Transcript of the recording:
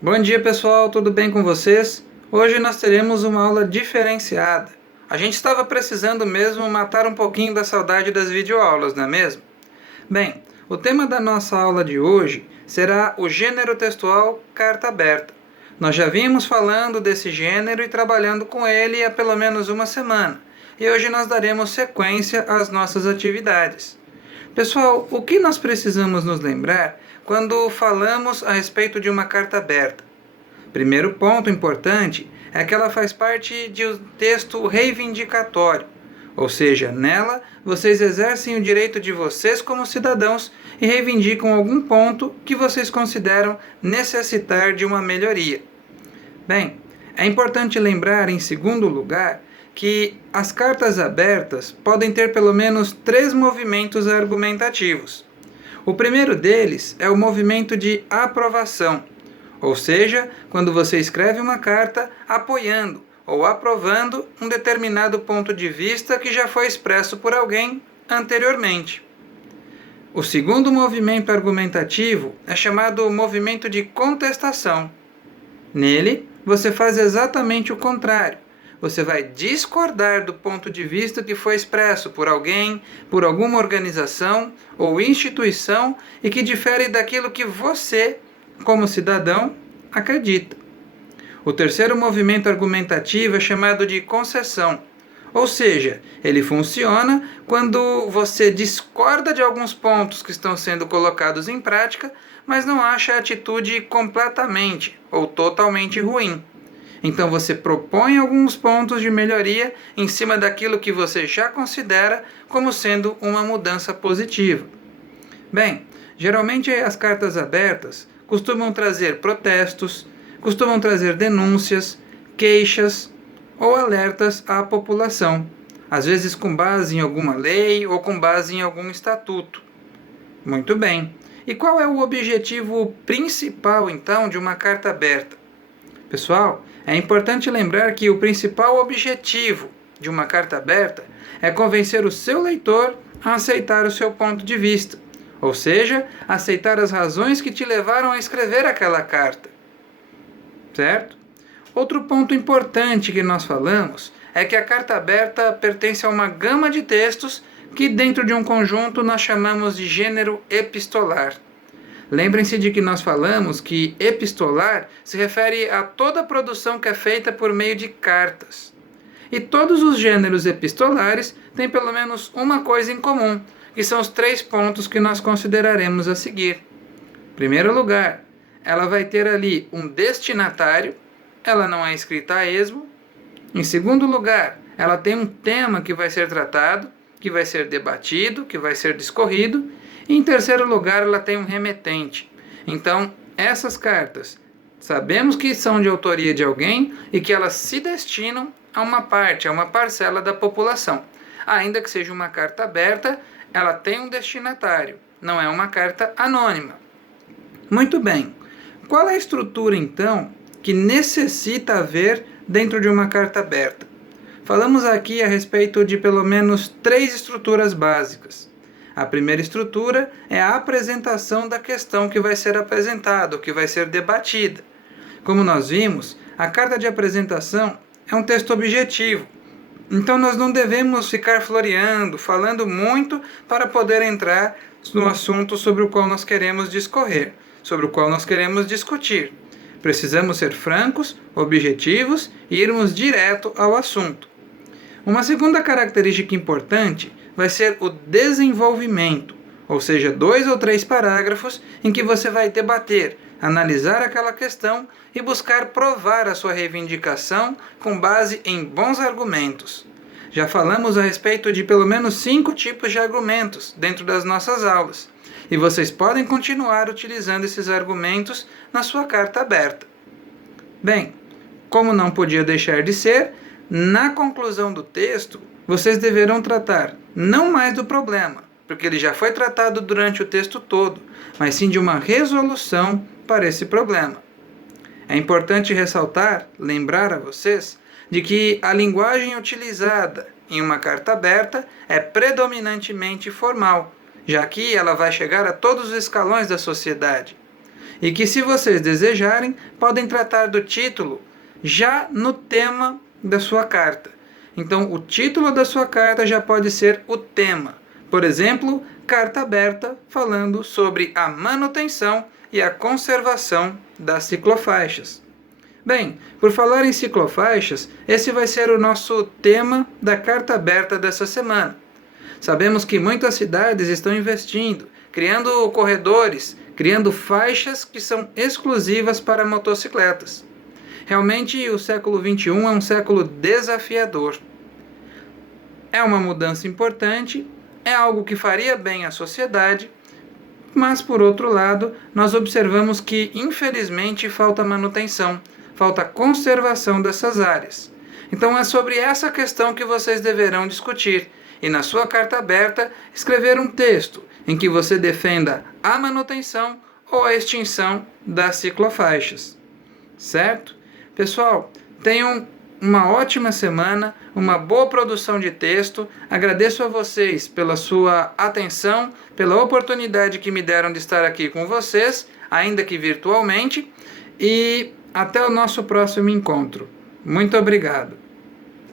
Bom dia pessoal, tudo bem com vocês? Hoje nós teremos uma aula diferenciada. A gente estava precisando mesmo matar um pouquinho da saudade das videoaulas, não é mesmo? Bem, o tema da nossa aula de hoje será o gênero textual carta aberta. Nós já vimos falando desse gênero e trabalhando com ele há pelo menos uma semana, e hoje nós daremos sequência às nossas atividades. Pessoal, o que nós precisamos nos lembrar quando falamos a respeito de uma carta aberta? Primeiro ponto importante é que ela faz parte de um texto reivindicatório, ou seja, nela vocês exercem o direito de vocês como cidadãos e reivindicam algum ponto que vocês consideram necessitar de uma melhoria. Bem, é importante lembrar, em segundo lugar, que as cartas abertas podem ter pelo menos 3 movimentos argumentativos. O primeiro deles é o movimento de aprovação, ou seja, quando você escreve uma carta apoiando ou aprovando um determinado ponto de vista que já foi expresso por alguém anteriormente. O segundo movimento argumentativo é chamado movimento de contestação. Nele, você faz exatamente o contrário. Você vai discordar do ponto de vista que foi expresso por alguém, por alguma organização ou instituição e que difere daquilo que você, como cidadão, acredita. O terceiro movimento argumentativo é chamado de concessão, ou seja, ele funciona quando você discorda de alguns pontos que estão sendo colocados em prática, mas não acha a atitude completamente ou totalmente ruim. Então você propõe alguns pontos de melhoria em cima daquilo que você já considera como sendo uma mudança positiva. Bem, geralmente as cartas abertas costumam trazer protestos, costumam trazer denúncias, queixas ou alertas à população, às vezes com base em alguma lei ou com base em algum estatuto. Muito bem. E qual é o objetivo principal, então, de uma carta aberta? Pessoal, é importante lembrar que o principal objetivo de uma carta aberta é convencer o seu leitor a aceitar o seu ponto de vista, ou seja, aceitar as razões que te levaram a escrever aquela carta. Certo? Outro ponto importante que nós falamos é que a carta aberta pertence a uma gama de textos que dentro de um conjunto nós chamamos de gênero epistolar. Lembrem-se de que nós falamos que epistolar se refere a toda a produção que é feita por meio de cartas. E todos os gêneros epistolares têm pelo menos uma coisa em comum, que são os 3 pontos que nós consideraremos a seguir. Em primeiro lugar, ela vai ter ali um destinatário, ela não é escrita a esmo. Em segundo lugar, ela tem um tema que vai ser tratado, que vai ser debatido, que vai ser discorrido. E em terceiro lugar, ela tem um remetente. Então, essas cartas, sabemos que são de autoria de alguém e que elas se destinam a uma parte, a uma parcela da população. Ainda que seja uma carta aberta, ela tem um destinatário, não é uma carta anônima. Muito bem. Qual é a estrutura, então, que necessita haver dentro de uma carta aberta? Falamos aqui a respeito de pelo menos 3 estruturas básicas. A primeira estrutura é a apresentação da questão que vai ser apresentada, que vai ser debatida. Como nós vimos, a carta de apresentação é um texto objetivo. Então nós não devemos ficar floreando, falando muito para poder entrar no assunto sobre o qual nós queremos discorrer, sobre o qual nós queremos discutir. Precisamos ser francos, objetivos e irmos direto ao assunto. Uma segunda característica importante vai ser o desenvolvimento, ou seja, 2 ou 3 parágrafos em que você vai debater, analisar aquela questão e buscar provar a sua reivindicação com base em bons argumentos. Já falamos a respeito de pelo menos 5 tipos de argumentos dentro das nossas aulas, e vocês podem continuar utilizando esses argumentos na sua carta aberta. Bem, como não podia deixar de ser, na conclusão do texto, vocês deverão tratar não mais do problema, porque ele já foi tratado durante o texto todo, mas sim de uma resolução para esse problema. É importante ressaltar, lembrar a vocês, de que a linguagem utilizada em uma carta aberta é predominantemente formal, já que ela vai chegar a todos os escalões da sociedade. e que, se vocês desejarem, podem tratar do título já no tema da sua carta. Então, o título da sua carta já pode ser o tema. Por exemplo, carta aberta falando sobre a manutenção e a conservação das ciclofaixas. Bem, por falar em ciclofaixas, esse vai ser o nosso tema da carta aberta dessa semana. Sabemos que muitas cidades estão investindo, criando corredores, criando faixas que são exclusivas para motocicletas. Realmente, o século XXI é um século desafiador. É uma mudança importante, é algo que faria bem à sociedade, mas, por outro lado, nós observamos que, infelizmente, falta manutenção, falta conservação dessas áreas. Então, é sobre essa questão que vocês deverão discutir e, na sua carta aberta, escrever um texto em que você defenda a manutenção ou a extinção das ciclofaixas. Certo? Pessoal, tenham uma ótima semana, uma boa produção de texto. Agradeço a vocês pela sua atenção, pela oportunidade que me deram de estar aqui com vocês, ainda que virtualmente, e até o nosso próximo encontro. Muito obrigado.